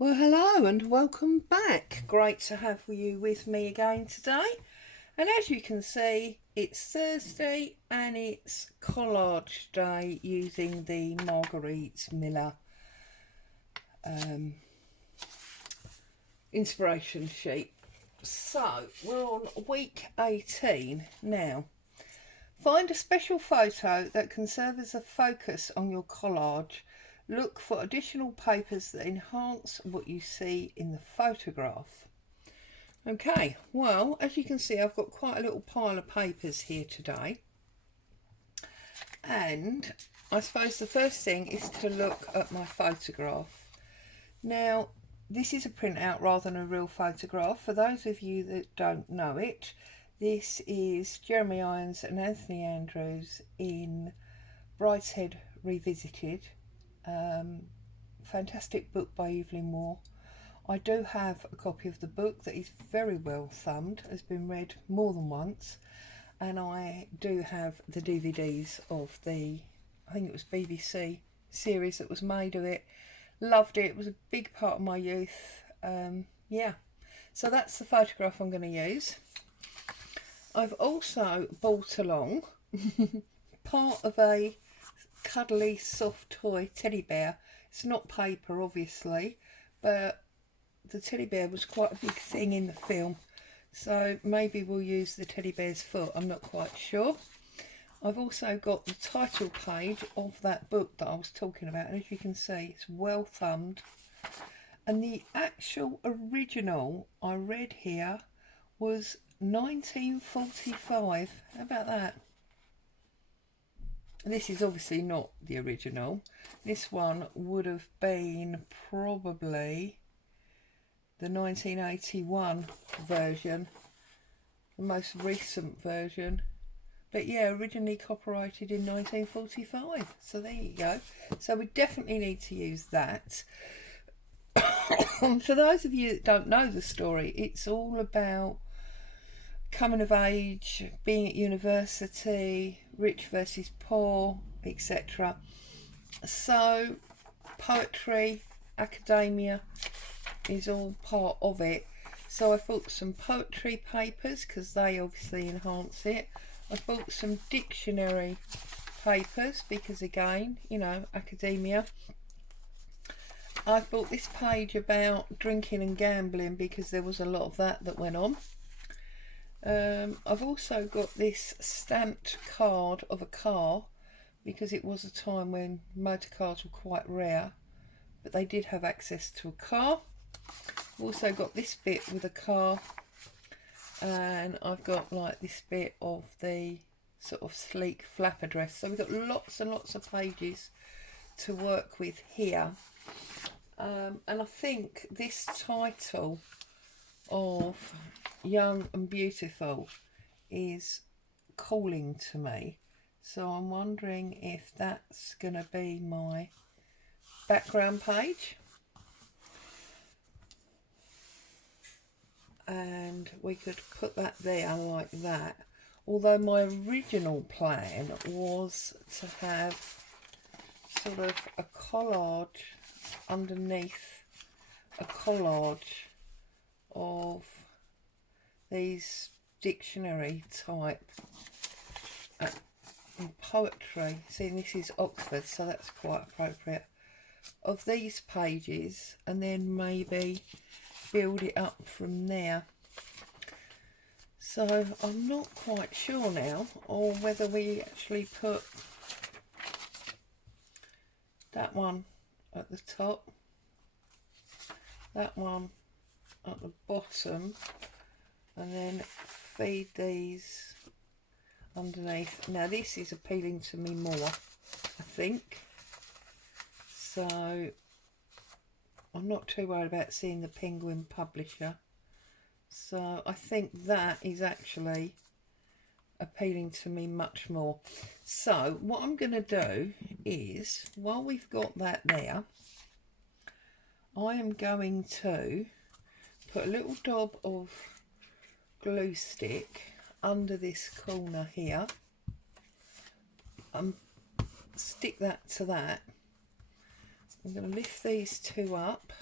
Well, hello and welcome back. Great to have you with me again today. And as you can see, it's Thursday and it's collage day using the Marguerite Miller um, inspiration sheet. So we're on week 18 now. Find a special photo that can serve as a focus on your collage. Look for additional papers that enhance what you see in the photograph. Okay, well, as you can see, I've got quite a little pile of papers here today. And I suppose the first thing is to look at my photograph. Now, this is a printout rather than a real photograph. For those of you that don't know it, this is Jeremy Irons and Anthony Andrews in Brideshead Revisited. Fantastic book by Evelyn Waugh. I do have a copy of the book that is very well thumbed, has been read more than once, and I do have the DVDs of the, I think it was BBC series that was made of it. Loved it, it was a big part of my youth. Yeah, so that's the photograph I'm going to use. I've also brought along part of a cuddly soft toy teddy bear. It's not paper obviously, but the teddy bear was quite a big thing in the film, so maybe we'll use the teddy bear's foot, I'm not quite sure. I've also got the title page of that book that I was talking about, and as you can see it's well thumbed, and the actual original I read here was 1945. How about that? This is obviously not the original. This one would have been probably the 1981 version, the most recent version. But yeah, originally copyrighted in 1945. So there you go. So we definitely need to use that. For those of you that don't know the story, it's all about coming of age, being at university, rich versus poor, etc. So poetry, academia is all part of it. So I bought some poetry papers because they obviously enhance it. I bought some dictionary papers because again, you know, academia. I bought this page about drinking and gambling because there was a lot of that went on. I've also got this stamped card of a car because it was a time when motor cars were quite rare, but they did have access to a car. I've also got this bit with a car, and I've got like this bit of the sort of sleek flapper dress. So we've got lots and lots of pages to work with here. And I think this title of Young and Beautiful is calling to me, so I'm wondering if that's going to be my background page, and we could put that there like that, although my original plan was to have sort of a collage underneath a collage of these dictionary type poetry. See, this is Oxford, so that's quite appropriate, of these pages, and then maybe build it up from there. So I'm not quite sure now, or whether we actually put that one at the top, that one at the bottom, and then feed these underneath. Now this is appealing to me more, I think, so I'm not too worried about seeing the Penguin publisher. So I think that is actually appealing to me much more. So what I'm going to do is, while we've got that there, I am going to put a little daub of glue stick under this corner here and stick that to that. I'm going to lift these two up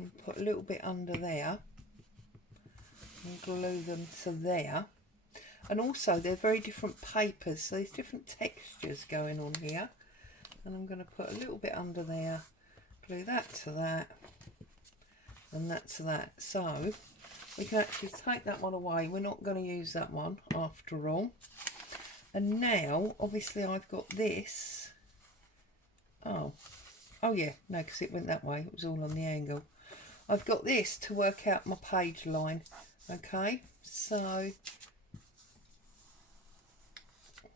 and put a little bit under there and glue them to there. And also they're very different papers, so there's different textures going on here. And I'm going to put a little bit under there, glue that to that, and that to that. So we can actually take that one away. We're not going to use that one after all. And now obviously I've got this. Oh yeah, no, because it went that way, it was all on the angle. I've got this to work out my page line. Okay, so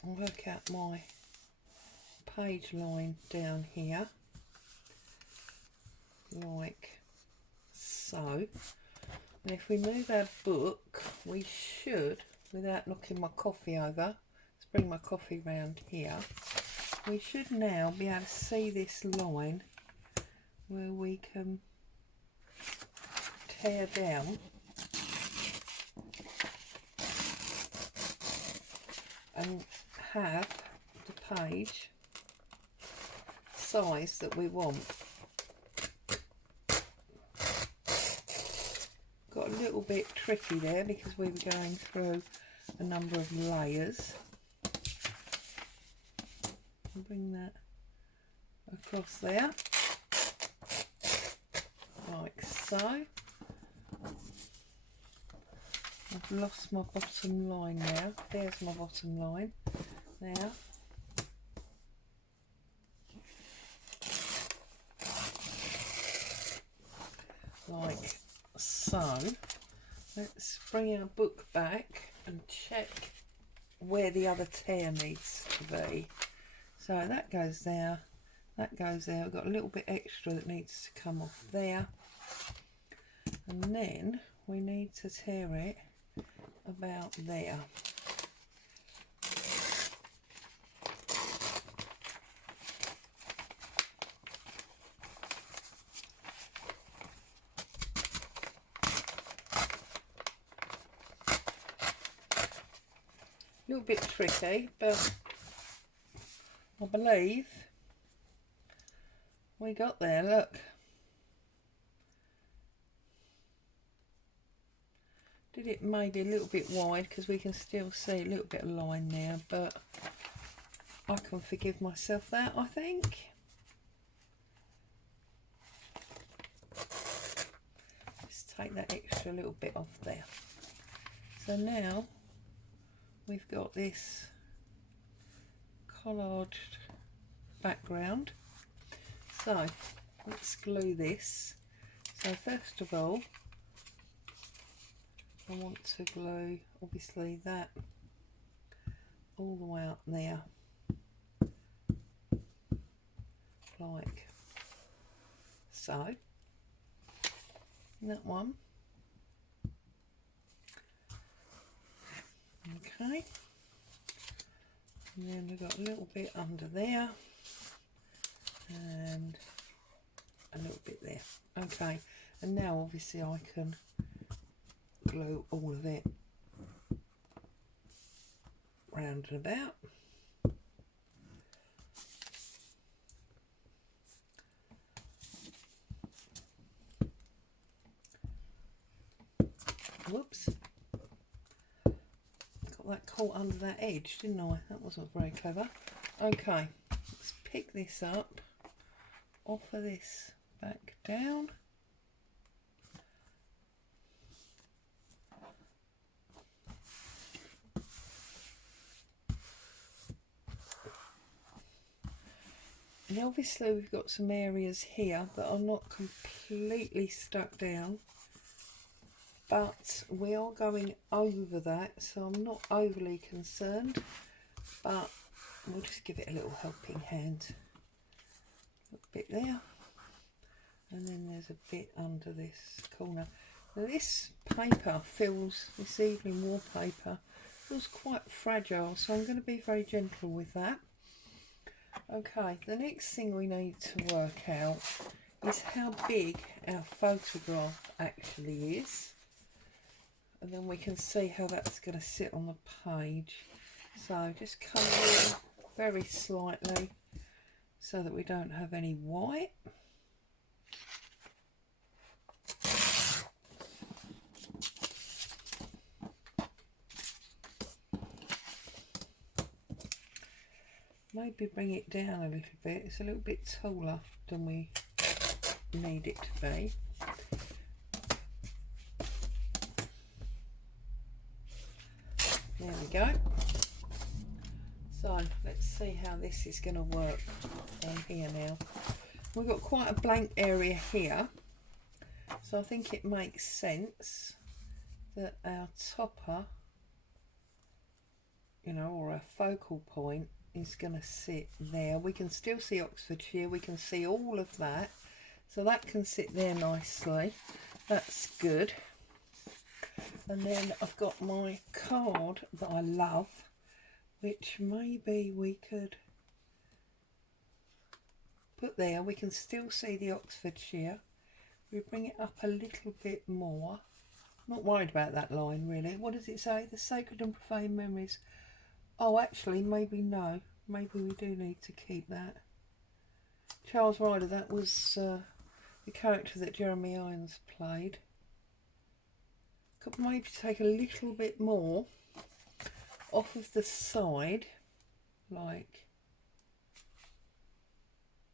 I'll work out my page line down here like so. And if we move our book, we should, without knocking my coffee over, let's bring my coffee round here, we should now be able to see this line where we can tear down and have the page size that we want. Got a little bit tricky there because we were going through a number of layers. Bring that across there like so. I've lost my bottom line now. There's my bottom line there. Like so. Let's bring our book back and check where the other tear needs to be. So that goes there, that goes there. We've got a little bit extra that needs to come off there. And then we need to tear it about there. A little bit tricky, but I believe we got there. Look, did it maybe a little bit wide because we can still see a little bit of line there, but I can forgive myself that, I think. Just take that extra little bit off there. So now we've got this collaged background. So let's glue this. So first of all, I want to glue obviously that all the way up there like so. And that one. Okay. And then we've got a little bit under there and a little bit there. Okay, and now obviously I can glue all of it round and about. Whoops. Got that caught under that edge, didn't I? That wasn't very clever. Okay, let's pick this up, offer this back down. And obviously we've got some areas here that are not completely stuck down, but we are going over that, so I'm not overly concerned, but we'll just give it a little helping hand. A bit there, and then there's a bit under this corner. Now this paper feels, this evening wallpaper feels quite fragile, so I'm going to be very gentle with that. Okay, the next thing we need to work out is how big our photograph actually is, and then we can see how that's going to sit on the page. So just come in very slightly so that we don't have any white. maybe bring it down a little bit. It's a little bit taller than we need it to be. There we go. So let's see how this is going to work on here now. We've got quite a blank area here, so I think it makes sense that our topper, you know, or our focal point is going to sit there. We can still see Oxfordshire, we can see all of that, so that can sit there nicely. That's good. And then I've got my card that I love, which maybe we could put there. We can still see the Oxfordshire. We bring it up a little bit more. Not worried about that line really. What does it say? The sacred and profane memories. Oh, actually, maybe no. Maybe we do need to keep that. Charles Ryder, that was the character that Jeremy Irons played. Could maybe take a little bit more off of the side, like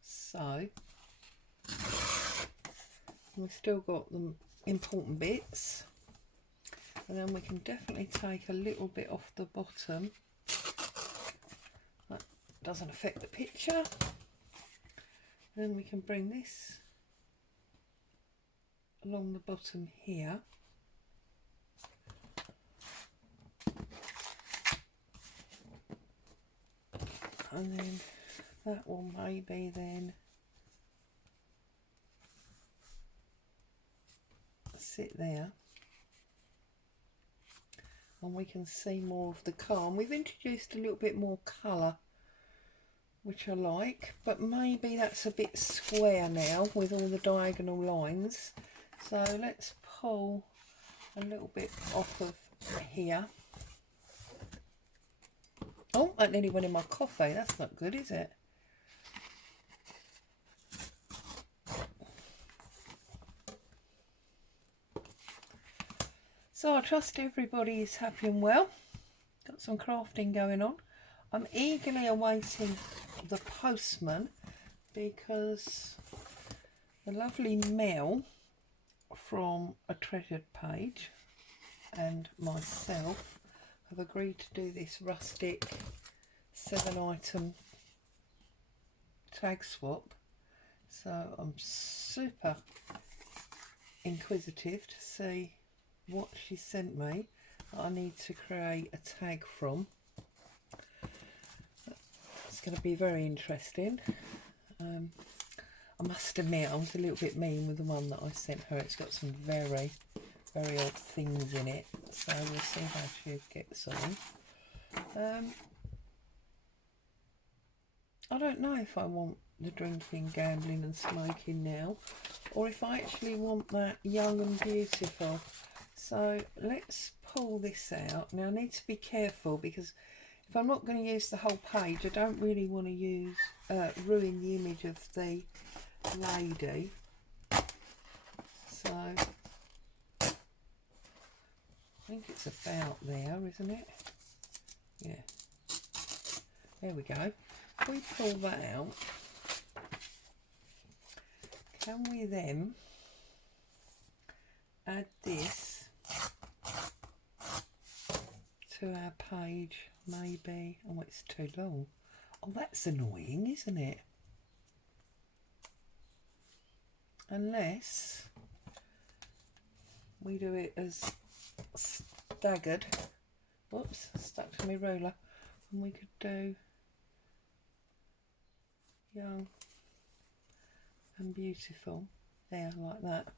so. We've still got the important bits, and then we can definitely take a little bit off the bottom. That doesn't affect the picture. Then we can bring this along the bottom here. And then that will maybe then sit there, and we can see more of the car. And we've introduced a little bit more colour, which I like, but maybe that's a bit square now with all the diagonal lines. So let's pull a little bit off of here. Oh, that nearly went in my coffee. That's not good, is it? So I trust everybody is happy and well. Got some crafting going on. I'm eagerly awaiting the postman because the lovely Mel from A Treasured Page and myself have agreed to do this rustic 7-item tag swap. So I'm super inquisitive to see what she sent me that I need to create a tag from. It's going to be very interesting. I must admit I was a little bit mean with the one that I sent her. It's got some very odd things in it, so we'll see how she gets on. I don't know if I want the drinking, gambling and smoking now, or if I actually want that young and beautiful. So let's pull this out. Now I need to be careful because if I'm not going to use the whole page, I don't really want to use ruin the image of the lady. So I think it's about there, isn't it? Yeah. There we go. If we pull that out, can we then add this to our page? Maybe. Oh, it's too long. Oh, that's annoying, isn't it? Unless we do it as staggered. Whoops, stuck to my ruler. And we could do young and beautiful there, like that.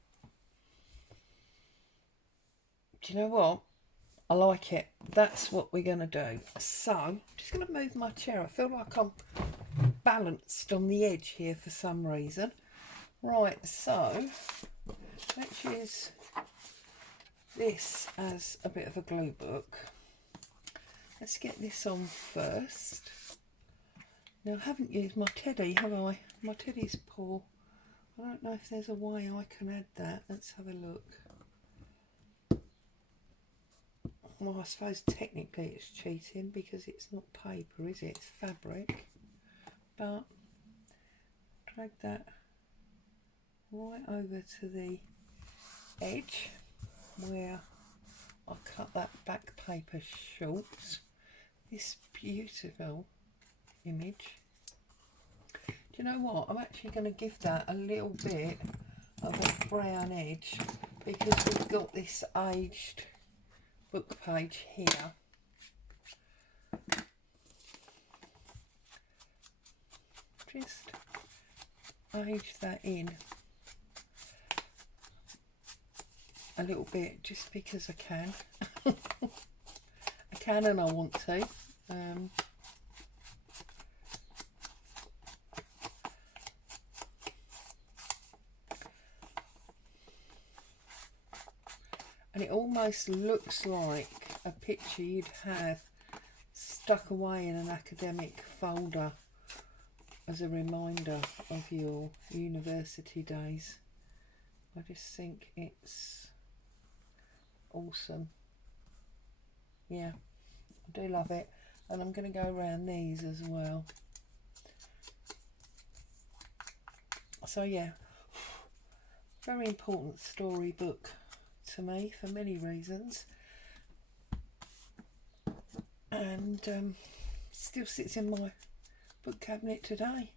Do you know what? I like it. That's what we're going to do. So I'm just going to move my chair. I feel like I'm balanced on the edge here for some reason. Right, so let's use this as a bit of a glue book. Let's get this on first. Now I haven't used my teddy, have I? My teddy's poor. I don't know if there's a way I can add that. Let's have a look. Well, I suppose technically it's cheating because it's not paper, is it? It's fabric. but drag that right over to the edge where I cut that back paper short. This beautiful image. Do you know what? I'm actually going to give that a little bit of a brown edge because we've got this aged book page here. Just age that in a little bit just because I can. I can and I want to. And it almost looks like a picture you'd have stuck away in an academic folder as a reminder of your university days. I just think it's awesome. Yeah, I do love it. And I'm going to go around these as well. So yeah, very important storybook to me for many reasons, and still sits in my book cabinet today,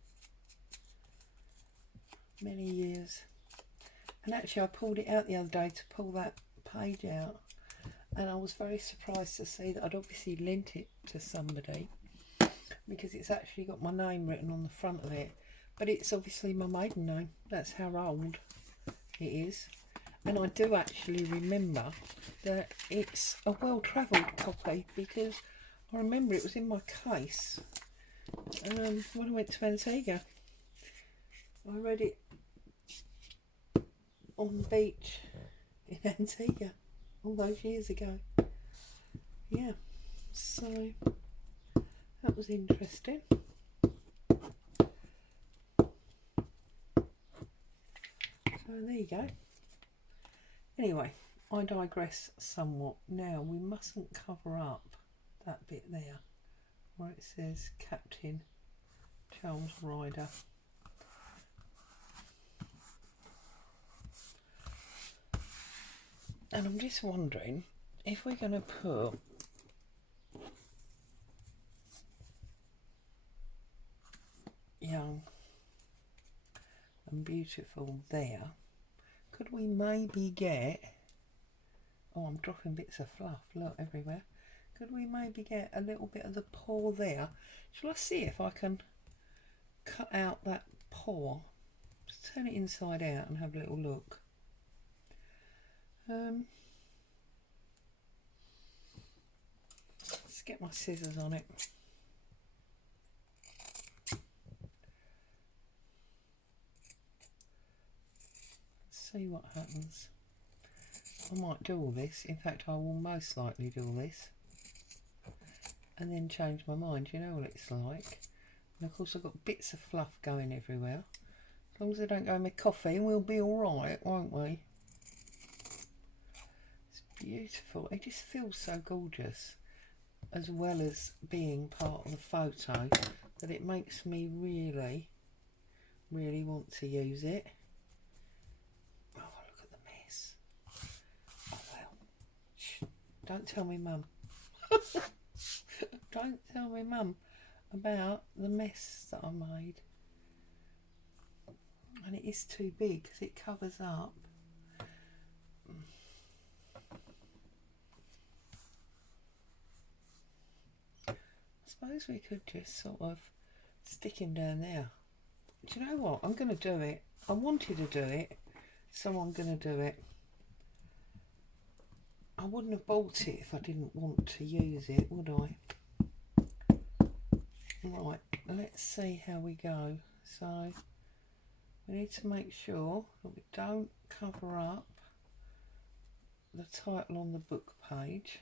many years. And actually I pulled it out the other day to pull that page out, and I was very surprised to see that I'd obviously lent it to somebody, because it's actually got my name written on the front of it, but it's obviously my maiden name. That's how old it is. And I do actually remember that it's a well-travelled copy, because I remember it was in my case when I went to Antigua. I read it on the beach in Antigua all those years ago. Yeah, so that was interesting. So there you go. Anyway, I digress somewhat. Now we mustn't cover up that bit there where it says Captain Charles Ryder. And I'm just wondering if we're going to put young and beautiful there, could we maybe get, oh, I'm dropping bits of fluff, look, everywhere. Could we maybe get a little bit of the paw there? Shall I see if I can cut out that paw? Just turn it inside out and have a little look. Let's get my scissors on it. See what happens. I might do all this. In fact, I will most likely do all this and then change my mind. You know what it's like. And of course I've got bits of fluff going everywhere. As long as they don't go in my coffee, we'll be alright, won't we? It's beautiful. It just feels so gorgeous, as well as being part of the photo, that it makes me really, really want to use it. Oh, look at the mess. Oh well. Shh. Don't tell me mum. Don't tell me mum about the mess that I made. And it is too big because it covers up. I suppose we could just sort of stick him down there. Do you know what? I'm going to do it. I wanted to do it, so I'm going to do it. I wouldn't have bought it if I didn't want to use it, would I? Right, let's see how we go. So we need to make sure that we don't cover up the title on the book page.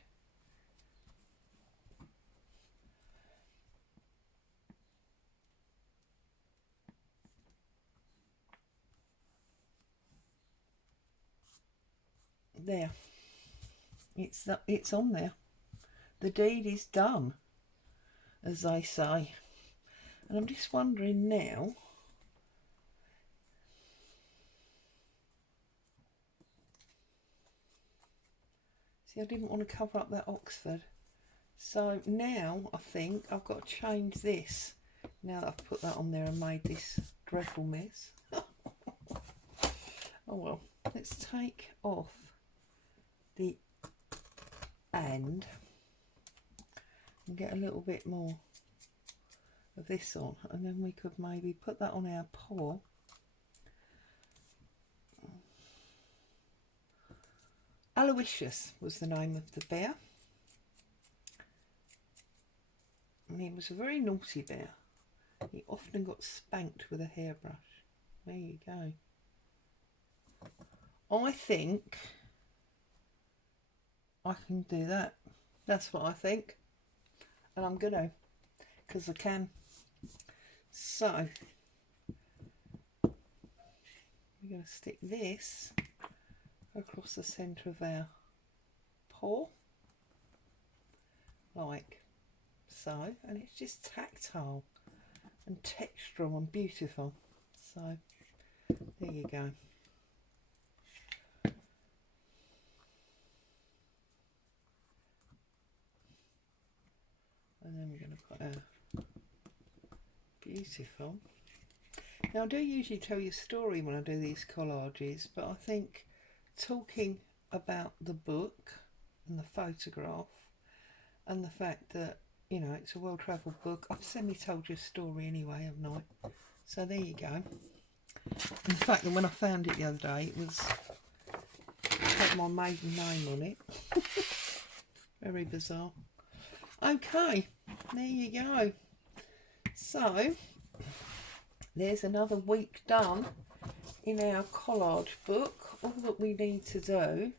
There, it's on there. The deed is done, as they say. And I'm just wondering now, see, I didn't want to cover up that Oxford. So now I think I've got to change this, now that I've put that on there and made this dreadful mess. Oh well, let's take off the and get a little bit more of this on, and then we could maybe put that on our paw. Aloysius was the name of the bear, and he was a very naughty bear. He often got spanked with a hairbrush. There you go. I think I can do that. That's what I think. And I'm gonna, because I can. So, we're going to stick this across the centre of our paw, like so. And it's just tactile and textural and beautiful. So, there you go. And then we're going to put our beautiful. Now I do usually tell you a story when I do these collages, but I think talking about the book and the photograph and the fact that, you know, it's a well-travelled book, I've semi-told you a story anyway, haven't I? So there you go. In fact, when I found it the other day, it had my maiden name on it. Very bizarre. Okay, there you go. So, there's another week done in our collage book. All that we need to do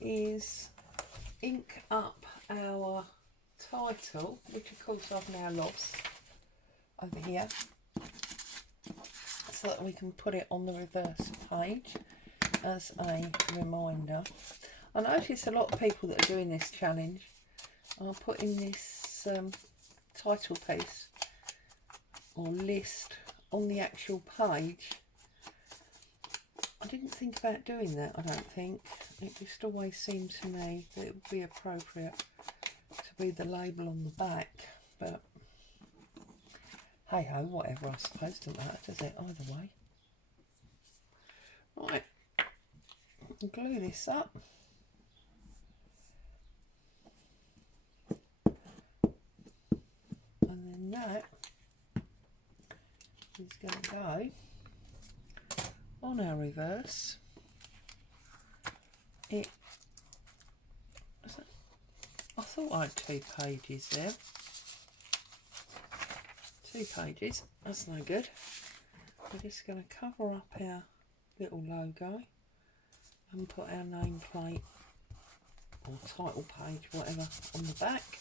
is ink up our title, which of course I've now lost over here, so that we can put it on the reverse page as a reminder. I notice a lot of people that are doing this challenge are putting this title piece or list on the actual page. I didn't think about doing that, I don't think. It just always seemed to me that it would be appropriate to be the label on the back, but hey ho, whatever, I suppose. Doesn't matter, does it, either way? Right, I'll glue this up. And then that is going to go on our reverse. I thought I had 2 pages there. 2 pages, that's no good. We're just going to cover up our little logo and put our nameplate or title page, whatever, on the back.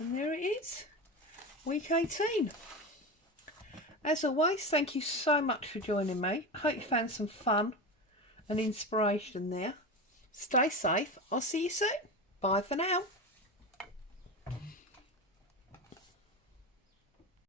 And there it is, week 18. As always, thank you so much for joining me. I hope you found some fun and inspiration there. Stay safe. I'll see you soon. Bye for now.